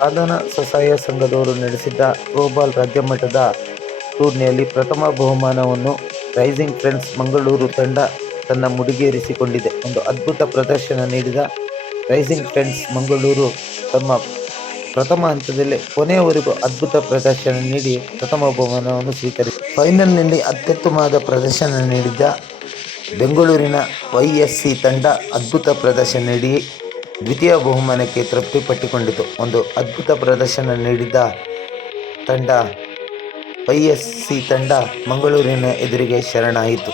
ಸಾಧನ ಸ್ವಸಹಾಯ ಸಂಘದವರು ನಡೆಸಿದ್ದ ಥ್ರೋಬಾಲ್ ರಾಜ್ಯಮಟ್ಟದ ಟೂರ್ನಿಯಲ್ಲಿ ಪ್ರಥಮ ಬಹುಮಾನವನ್ನು ರೈಸಿಂಗ್ ಫ್ರೆಂಡ್ಸ್ ಮಂಗಳೂರು ತಂಡ ತನ್ನ ಮುಡಿಗೇರಿಸಿಕೊಂಡಿದೆ. ಒಂದು ಅದ್ಭುತ ಪ್ರದರ್ಶನ ನೀಡಿದ ರೈಸಿಂಗ್ ಫ್ರೆಂಡ್ಸ್ ಮಂಗಳೂರು ತಮ್ಮ ಪ್ರಥಮ ಹಂತದಲ್ಲೇ ಕೊನೆಯವರೆಗೂ ಅದ್ಭುತ ಪ್ರದರ್ಶನ ನೀಡಿ ಪ್ರಥಮ ಬಹುಮಾನವನ್ನು ಸ್ವೀಕರಿಸಿದೆ. ಫೈನಲ್ನಲ್ಲಿ ಅತ್ಯುತ್ತಮವಾದ ಪ್ರದರ್ಶನ ನೀಡಿದ್ದ ಬೆಂಗಳೂರಿನ YSC ತಂಡ ಅದ್ಭುತ ಪ್ರದರ್ಶನ ನೀಡಿ ದ್ವಿತೀಯ ಬಹುಮಾನಕ್ಕೆ ತೃಪ್ತಿಪಟ್ಟುಕೊಂಡಿತು. ಒಂದು ಅದ್ಭುತ ಪ್ರದರ್ಶನ ನೀಡಿದ್ದ ತಂಡ YSC ತಂಡ ಮಂಗಳೂರಿನ ಎದುರಿಗೆ ಶರಣಾಯಿತು.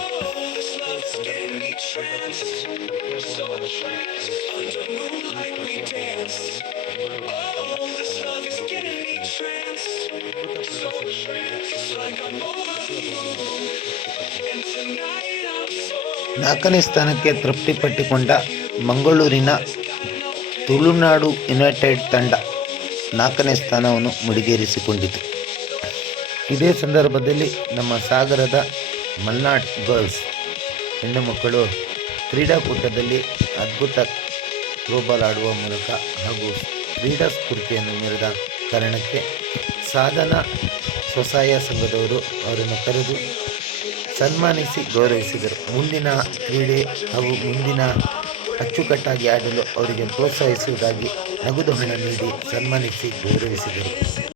ನಾಲ್ಕನೇ ಸ್ಥಾನಕ್ಕೆ ತೃಪ್ತಿಪಟ್ಟುಕೊಂಡ ಮಂಗಳೂರಿನ ತುಳುನಾಡು ಯುನೈಟೆಡ್ ತಂಡ ನಾಲ್ಕನೇ ಸ್ಥಾನವನ್ನು ಮುಡಿಗೇರಿಸಿಕೊಂಡಿತು. ಇದೇ ಸಂದರ್ಭದಲ್ಲಿ ನಮ್ಮ ಸಾಗರದ ಮಲ್ನಾಡ್ ಗರ್ಲ್ಸ್ ಹೆಣ್ಣು ಮಕ್ಕಳು ಕ್ರೀಡಾಕೂಟದಲ್ಲಿ ಅದ್ಭುತ ಥ್ರೋಬಾಲ್ ಆಡುವ ಮೂಲಕ ಹಾಗೂ ಕ್ರೀಡಾ ಸ್ಫೂರ್ತಿಯನ್ನು ಮೆರೆದ ಕಾರಣಕ್ಕೆ ಸಾಧನ ಸ್ವಸಹಾಯ ಸಂಘದವರು ಅವರನ್ನು ಕರೆದು ಸನ್ಮಾನಿಸಿ ಗೌರವಿಸಿದರು. ಮುಂದಿನ ಕ್ರೀಡೆ ಹಾಗೂ ಮುಂದಿನ ಅಚ್ಚುಕಟ್ಟಾಗಿ ಆಡಲು ಅವರಿಗೆ ಪ್ರೋತ್ಸಾಹಿಸುವುದಾಗಿ ನಗದು ಹಣ ನೀಡಿ ಸನ್ಮಾನಿಸಿ ಗೌರವಿಸಿದರು.